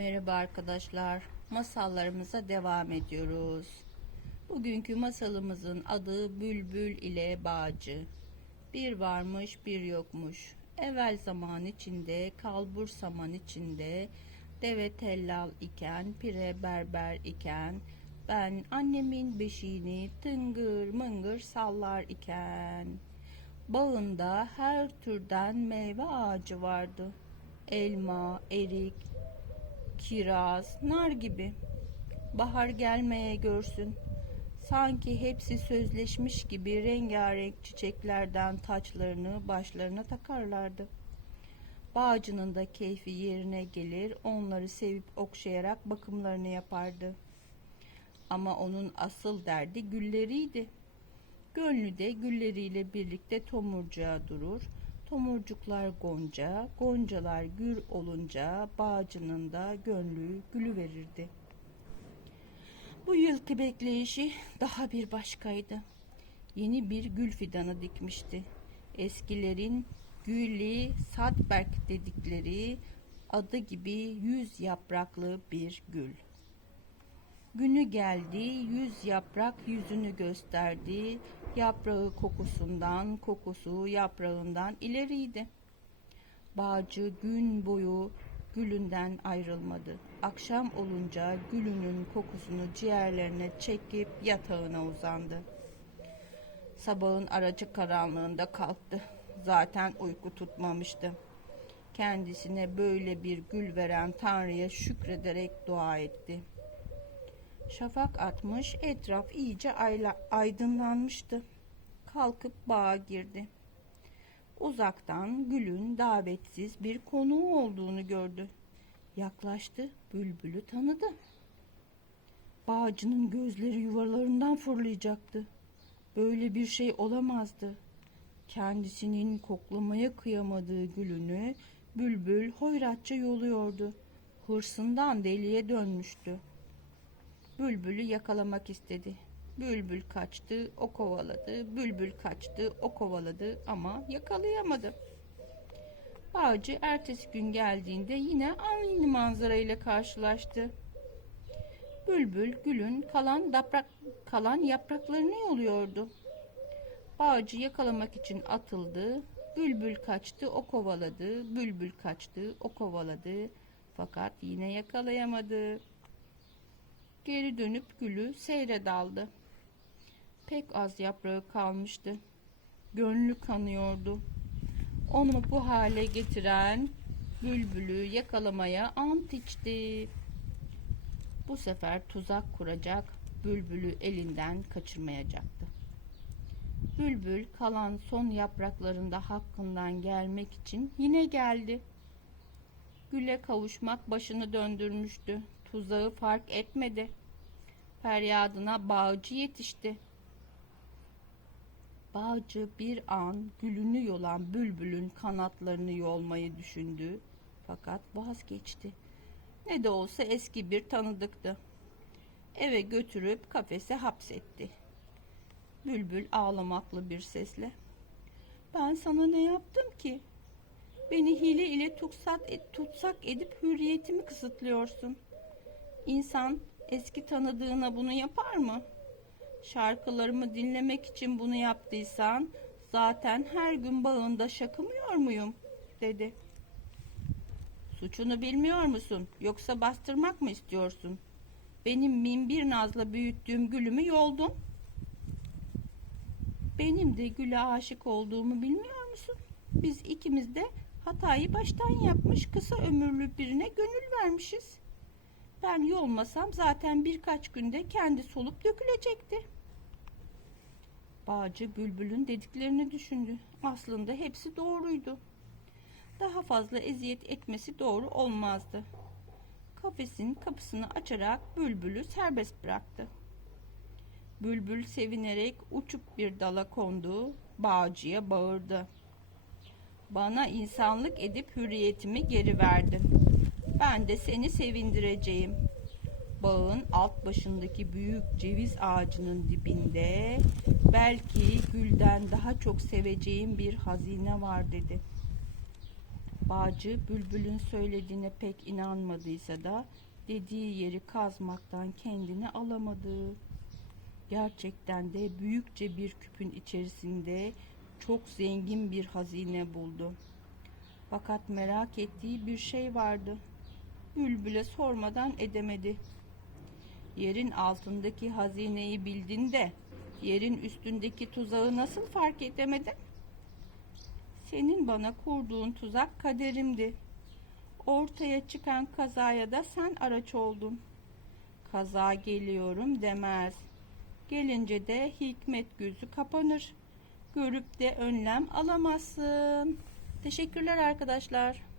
Merhaba arkadaşlar. Masallarımıza devam ediyoruz. Bugünkü masalımızın adı Bülbül ile Bağcı. Bir varmış bir yokmuş. Evvel zaman içinde, kalbur saman içinde, deve tellal iken, pire berber iken, ben annemin beşiğini tıngır mıngır sallar iken. Bağında her türden meyve ağacı vardı. Elma, erik, kiraz, nar gibi. Bahar gelmeye görsün. Sanki hepsi sözleşmiş gibi rengarenk çiçeklerden taçlarını başlarına takarlardı. Bağcının da keyfi yerine gelir, onları sevip okşayarak bakımlarını yapardı. Ama onun asıl derdi gülleriydi. Gönlü de gülleriyle birlikte tomurcuğa durur. Tomurcuklar gonca, goncalar gül olunca bağcının da gönlü gülü verirdi. Bu yılki bekleyişi daha bir başkaydı. Yeni bir gül fidanı dikmişti. Eskilerin Güli Sadberk dedikleri adı gibi yüz yapraklı bir gül. Günü geldi, yüz yaprak yüzünü gösterdi. Yaprağı kokusundan, kokusu yaprağından ileriydi. Bağcı gün boyu gülünden ayrılmadı. Akşam olunca gülünün kokusunu ciğerlerine çekip yatağına uzandı. Sabahın aracı karanlığında kalktı. Zaten uyku tutmamıştı. Kendisine böyle bir gül veren Tanrı'ya şükrederek dua etti. Şafak atmış, etraf iyice aydınlanmıştı. Kalkıp bağa girdi. Uzaktan gülün davetsiz bir konuğu olduğunu gördü. Yaklaştı, bülbülü tanıdı. Bağcının gözleri yuvalarından fırlayacaktı. Böyle bir şey olamazdı. Kendisinin koklamaya kıyamadığı gülünü bülbül hoyratça yoluyordu. Hırsından deliye dönmüştü. Bülbülü yakalamak istedi. Bülbül kaçtı, o kovaladı. Bülbül kaçtı, o kovaladı ama yakalayamadı. Bağcı ertesi gün geldiğinde yine aynı manzarayla karşılaştı. Bülbül gülün kalan yaprak kalan yapraklarını yoluyordu. Bağcı yakalamak için atıldı. Bülbül kaçtı, o kovaladı. Bülbül kaçtı, o kovaladı. Fakat yine yakalayamadı. Geri dönüp gülü seyre daldı. Pek az yaprağı kalmıştı. Gönlü kanıyordu. Onu bu hale getiren bülbülü yakalamaya ant içti. Bu sefer tuzak kuracak, bülbülü elinden kaçırmayacaktı. Bülbül kalan son yapraklarında hakkından gelmek için yine geldi. Güle kavuşmak başını döndürmüştü. Tuzağı fark etmedi. Feryadına bağcı yetişti. Bağcı bir an gülünü yolan bülbülün kanatlarını yolmayı düşündü. Fakat vazgeçti. Ne de olsa eski bir tanıdıktı. Eve götürüp kafese hapsetti. Bülbül ağlamaklı bir sesle. Ben sana ne yaptım ki? Beni hile ile tutsak, edip hürriyetimi kısıtlıyorsun. İnsan eski tanıdığına bunu yapar mı? Şarkılarımı dinlemek için bunu yaptıysan zaten her gün bağında şakımıyor muyum? dedi. Suçunu bilmiyor musun? Yoksa bastırmak mı istiyorsun? Benim bin bir nazla büyüttüğüm gülümü yoldun. Benim de güle aşık olduğumu bilmiyor musun? Biz ikimiz de hatayı baştan yapmış kısa ömürlü birine gönül vermişiz. Ben yolmasam zaten birkaç günde kendi solup dökülecekti. Bağcı bülbülün dediklerini düşündü. Aslında hepsi doğruydu. Daha fazla eziyet etmesi doğru olmazdı. Kafesin kapısını açarak bülbülü serbest bıraktı. Bülbül sevinerek uçup bir dala kondu, bağcıya bağırdı. Bana insanlık edip hürriyetimi geri verdin. Ben de seni sevindireceğim. Bağın alt başındaki büyük ceviz ağacının dibinde belki gülden daha çok seveceğim bir hazine var dedi. Bağcı bülbülün söylediğine pek inanmadıysa da dediği yeri kazmaktan kendini alamadı. Gerçekten de büyükçe bir küpün içerisinde çok zengin bir hazine buldu. Fakat merak ettiği bir şey vardı. Bülbüle sormadan edemedi. Yerin altındaki hazineyi bildin de yerin üstündeki tuzağı nasıl fark edemedin? Senin bana kurduğun tuzak kaderimdi. Ortaya çıkan kazaya da sen araç oldun. Kaza geliyorum demez. Gelince de hikmet gözü kapanır. Görüp de önlem alamazsın. Teşekkürler arkadaşlar.